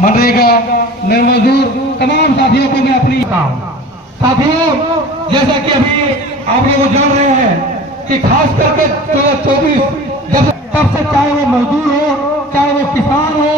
मनरेगा मजदूर तमाम साथियों को मैं अपनी साथियों, जैसा कि अभी आप लोग जान रहे हैं कि खास करके 2024 जब तब से चाहे वो मजदूर हो, चाहे वो किसान हो,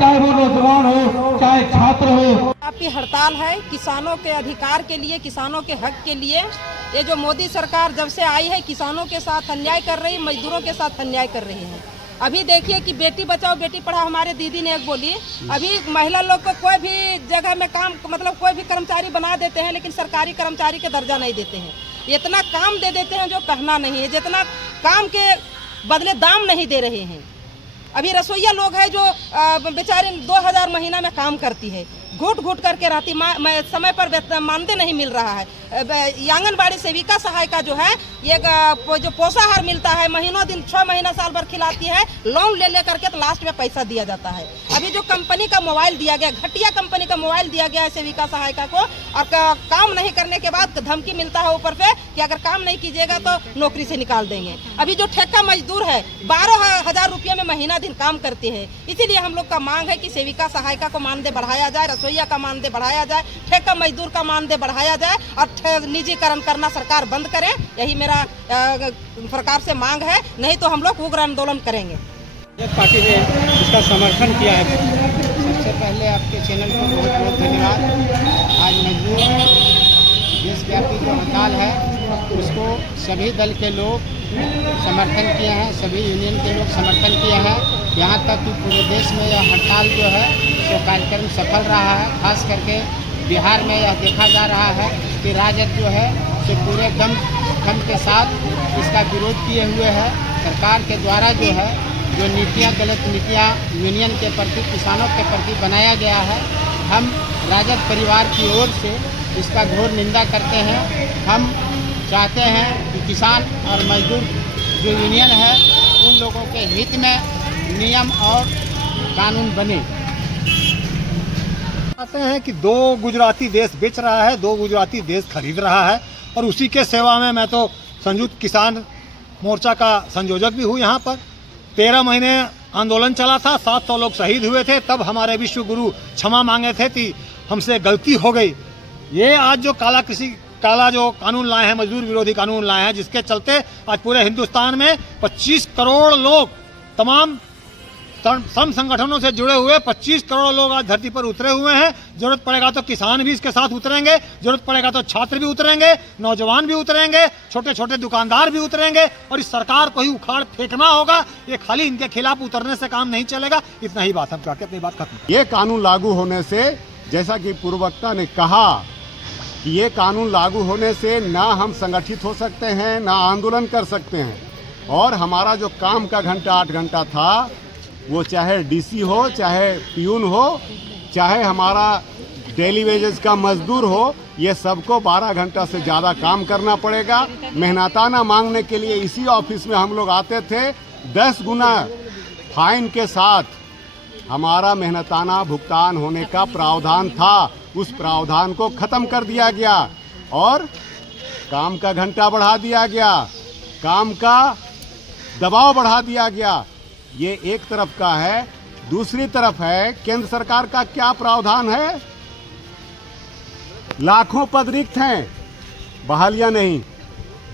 चाहे वो नौजवान हो, चाहे छात्र हो, आपकी हड़ताल है किसानों के अधिकार के लिए, किसानों के हक के लिए। ये जो मोदी सरकार जब से आई है किसानों के साथ अन्याय कर रही है, मजदूरों के साथ अन्याय कर रही है। अभी देखिए कि बेटी बचाओ बेटी पढ़ाओ, हमारे दीदी ने एक बोली, अभी महिला लोग को कोई भी जगह में काम मतलब कोई भी कर्मचारी बना देते हैं, लेकिन सरकारी कर्मचारी के दर्जा नहीं देते हैं। इतना काम दे देते हैं जो कहना नहीं है, जितना काम के बदले दाम नहीं दे रहे हैं। अभी रसोईया लोग हैं जो बेचारे 2000 महीना में काम करती है, घुट घुट करके रहती, समय पर मानदेय नहीं मिल रहा है। आंगनबाड़ी सेविका सहायिका जो है, ये जो पोषाहार मिलता है महीनों दिन 6 महीना साल भर खिलाती है, लोन ले करके तो लास्ट में पैसा दिया जाता है। अभी जो कंपनी का मोबाइल दिया गया, घटिया कंपनी का मोबाइल दिया गया है सेविका सहायिका को, और काम नहीं करने के बाद धमकी मिलता है ऊपर पे कि अगर काम नहीं कीजिएगा तो नौकरी से निकाल देंगे। अभी जो ठेका मजदूर है 12,000 रुपये में महीना दिन काम करते हैं। इसीलिए हम लोग का मांग है कि सेविका सहायिका को मानदेय बढ़ाया जाए, रसोईया का मानदेय बढ़ाया जाए, ठेका मजदूर का मानदेय बढ़ाया जाए और निजीकरण करना सरकार बंद करे। यही मेरा सरकार से मांग है, नहीं तो हम लोग उग्र आंदोलन करेंगे। पार्टी ने इसका समर्थन किया है। सबसे पहले आपके चैनल को बहुत बहुत धन्यवाद। आज मजदूर देशव्यापी जो हड़ताल है उसको सभी दल के लोग समर्थन किए हैं, सभी यूनियन के लोग समर्थन किए हैं। यहाँ तक कि पूरे देश में यह हड़ताल जो है तो कार्यक्रम सफल रहा है। खास करके बिहार में यह देखा जा रहा है कि राजद जो है तो पूरे दम के साथ इसका विरोध किए हुए है। सरकार के द्वारा जो है जो नीतियाँ, गलत नीतियाँ यूनियन के प्रति, किसानों के प्रति बनाया गया है, हम राजद परिवार की ओर से इसका घोर निंदा करते हैं। हम चाहते हैं कि किसान और मजदूर जो यूनियन है उन लोगों के हित में नियम और कानून बने। कहते हैं कि 2 गुजराती देश बेच रहा है, 2 गुजराती देश खरीद रहा है, और उसी के सेवा में मैं तो संयुक्त किसान मोर्चा का संयोजक भी हूँ। यहाँ पर 13 महीने आंदोलन चला था, 700 लोग शहीद हुए थे। तब हमारे विश्व गुरु क्षमा मांगे थे कि हमसे गलती हो गई। ये आज जो काला जो कानून लाए हैं, मजदूर विरोधी कानून लाए हैं, जिसके चलते आज पूरे हिंदुस्तान में 25 करोड़ लोग, तमाम श्रम संगठनों से जुड़े हुए 25 करोड़ लोग आज धरती पर उतरे हुए हैं। जरूरत पड़ेगा तो किसान भी इसके साथ उतरेंगे, जरूरत पड़ेगा तो छात्र भी उतरेंगे, नौजवान भी उतरेंगे, छोटे छोटे दुकानदार भी उतरेंगे, और इस सरकार को ही उखाड़ फेंकना होगा। ये खाली इनके खिलाफ उतरने से काम नहीं चलेगा। इतना ही बात हम कहकर अपनी बात खत्म। ये कानून लागू होने से, जैसा कि पूर्व वक्ता ने कहा कि ये कानून लागू होने से ना हम संगठित हो सकते हैं, ना आंदोलन कर सकते हैं, और हमारा जो काम का घंटा 8 घंटा था, वो चाहे डीसी हो, चाहे प्यून हो, चाहे हमारा डेली वेजेस का मजदूर हो, ये सबको 12 घंटा से ज़्यादा काम करना पड़ेगा। मेहनताना मांगने के लिए इसी ऑफिस में हम लोग आते थे। 10 गुना फाइन के साथ हमारा मेहनताना भुगतान होने का प्रावधान था। उस प्रावधान को ख़त्म कर दिया गया और काम का घंटा बढ़ा दिया गया, काम का दबाव बढ़ा दिया गया। ये एक तरफ का है। दूसरी तरफ है केंद्र सरकार का क्या प्रावधान है। लाखों पद रिक्त हैं, बहालियां नहीं।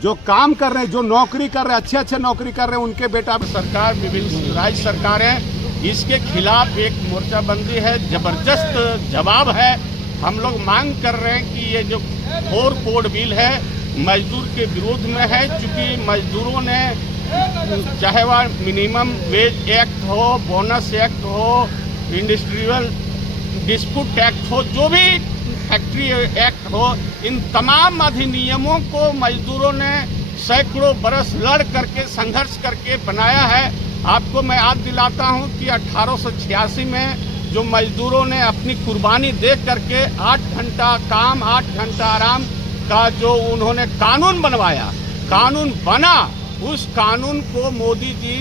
जो काम कर रहे हैं, जो नौकरी कर रहे हैं, अच्छे नौकरी कर रहे हैं, उनके बेटा। सरकार, विभिन्न राज्य सरकारें इसके खिलाफ एक मोर्चाबंदी है, जबरदस्त जवाब है। हम लोग मांग कर रहे हैं कि ये जो 4 कोड बिल है मजदूर के विरोध में है, चूँकि मजदूरों ने चाहे वह मिनिमम वेज एक्ट हो, बोनस एक्ट हो, इंडस्ट्रियल डिस्प्यूट एक्ट हो, जो भी फैक्ट्री एक्ट हो, इन तमाम अधिनियमों को मजदूरों ने सैकड़ों बरस लड़ करके, संघर्ष करके बनाया है। आपको मैं याद दिलाता हूं कि 1886 में जो मजदूरों ने अपनी कुर्बानी दे करके 8 घंटा काम 8 घंटा आराम का जो उन्होंने कानून बनवाया, कानून बना, उस कानून को मोदी जी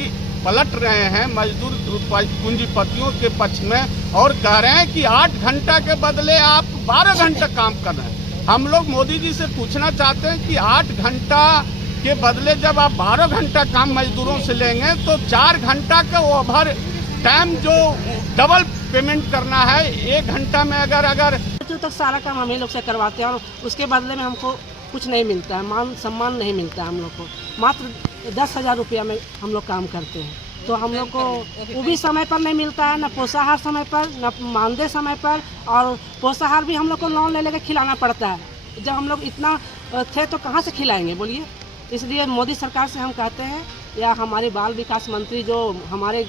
पलट रहे हैं मजदूर पूंजीपतियों के पक्ष में और कह रहे हैं कि 8 घंटा के बदले आप 12 घंटा काम कर रहे हैं। हम लोग मोदी जी से पूछना चाहते हैं कि 8 घंटा के बदले जब आप 12 घंटा काम मजदूरों से लेंगे तो 4 घंटा का ओवर टाइम जो डबल पेमेंट करना है। 1 घंटा में अगर तो तक सारा काम हम ही लोग से करवाते हैं और उसके बदले में हमको कुछ नहीं मिलता है, मान सम्मान नहीं मिलता है हम लोग को। मात्र 10,000 रुपया में हम लोग काम करते हैं, तो हम लोग को वो भी समय पर नहीं मिलता है, न पोषाहार समय पर, न मानदेय समय पर, और पोषाहार भी हम लोग को लोन ले लेकर खिलाना पड़ता है। जब हम लोग इतना थे तो कहाँ से खिलाएंगे बोलिए। इसलिए मोदी सरकार से हम कहते हैं, या हमारी बाल विकास मंत्री जो हमारे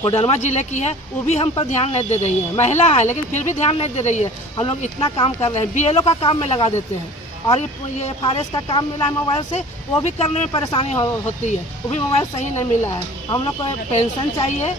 कोडरमा ज़िले की है, वो भी हम पर ध्यान नहीं दे रही है। महिला है लेकिन फिर भी ध्यान नहीं दे रही है। हम लोग इतना काम कर रहे हैं, BLO का काम में लगा देते हैं, और ये FRS का काम मिला है मोबाइल से, वो भी करने में परेशानी होती है, वो भी मोबाइल सही नहीं मिला है। हम लोग को पेंशन चाहिए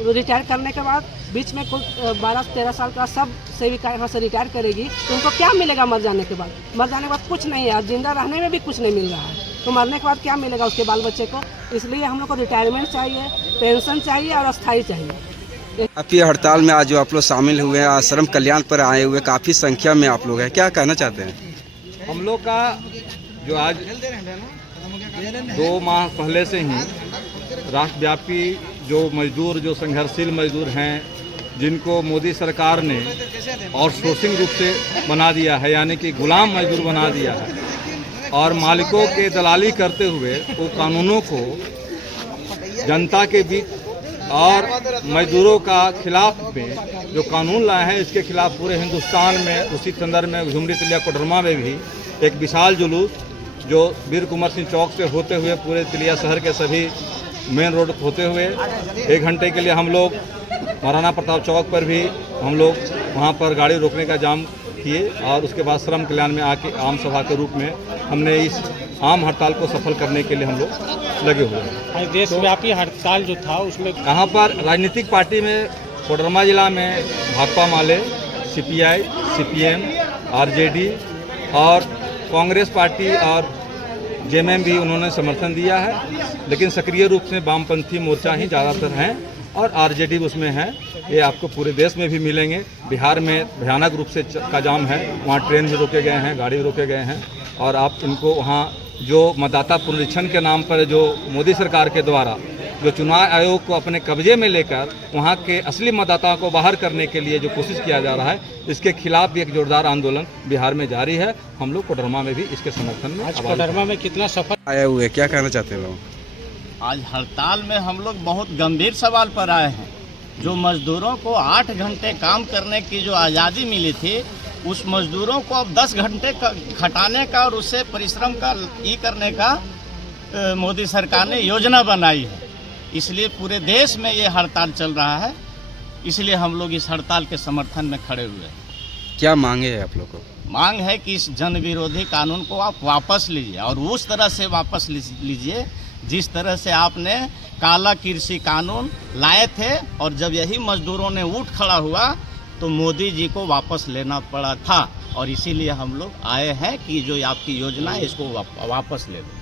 रिटायर करने के बाद। बीच में कुल 12-13 साल का सब सेविका यहाँ से रिटायर करेगी, तो उनको क्या मिलेगा मर जाने के बाद? मर जाने के बाद कुछ नहीं है, जिंदा रहने में भी कुछ नहीं मिल रहा है, तो मरने के बाद क्या मिलेगा उसके बाल बच्चे को? इसलिए हम लोग को रिटायरमेंट चाहिए, पेंशन चाहिए और अस्थायी चाहिए। आप ये हड़ताल में आज जो आप लोग शामिल हुए हैं, आश्रम कल्याण पर आए हुए काफ़ी संख्या में आप लोग हैं, क्या कहना चाहते हैं? हम लोग का जो आज 2 माह पहले से ही राष्ट्रव्यापी जो मजदूर, जो संघर्षशील मजदूर हैं, जिनको मोदी सरकार ने आउटसोर्सिंग रूप से बना दिया है, यानी कि गुलाम मजदूर बना दिया है, और मालिकों के दलाली करते हुए वो कानूनों को जनता के बीच और मजदूरों का खिलाफ में जो कानून लाए हैं, इसके खिलाफ पूरे हिंदुस्तान में, उसी संदर्भ में झुमरी तिलिया कोडरमा में भी एक विशाल जुलूस जो वीर कुंवर सिंह चौक से होते हुए पूरे तिलिया शहर के सभी मेन रोड होते हुए 1 घंटे के लिए हम लोग महाराणा प्रताप चौक पर भी हम लोग वहाँ पर गाड़ी रोकने का जाम किए, और उसके बाद श्रम कल्याण में आके आम सभा के रूप में हमने इस आम हड़ताल को सफल करने के लिए हम लोग लगे हुए हैं। देशव्यापी हड़ताल जो था उसमें यहाँ पर राजनीतिक पार्टी में कोडरमा जिला में भाकपा माले, CPI, CPM, RJD और कांग्रेस पार्टी और JMM भी उन्होंने समर्थन दिया है, लेकिन सक्रिय रूप से वामपंथी मोर्चा ही ज़्यादातर हैं और RJD उसमें है। ये आपको पूरे देश में भी मिलेंगे। बिहार में भयानक रूप से का जाम है, वहाँ ट्रेन भी रोके गए हैं, गाड़ी भी रोके गए हैं, और आप इनको वहाँ जो मतदाता पुनरीक्षण के नाम पर जो मोदी सरकार के द्वारा जो चुनाव आयोग को अपने कब्जे में लेकर वहाँ के असली मतदाताओं को बाहर करने के लिए जो कोशिश किया जा रहा है, इसके खिलाफ भी एक जोरदार आंदोलन बिहार में जारी है। हम लोग कोडरमा में भी इसके समर्थन में आज कोडरमा में कितना सफल आए हुए, क्या कहना चाहते हैं लोग? आज हड़ताल में हम लोग बहुत गंभीर सवाल पर आए हैं। जो मजदूरों को 8 घंटे काम करने की जो आज़ादी मिली थी, उस मजदूरों को अब 10 घंटे खटाने का और उससे परिश्रम का करने का मोदी सरकार ने योजना बनाई है। इसलिए पूरे देश में ये हड़ताल चल रहा है, इसलिए हम लोग इस हड़ताल के समर्थन में खड़े हुए हैं। क्या मांगे है आप लोग को? मांग है कि इस जन विरोधी कानून को आप वापस लीजिए, और उस तरह से वापस लीजिए जिस तरह से आपने काला कृषि कानून लाए थे, और जब यही मजदूरों ने उठ खड़ा हुआ तो मोदी जी को वापस लेना पड़ा था, और इसीलिए हम लोग आए हैं कि जो आपकी योजना है इसको वापस ले लो।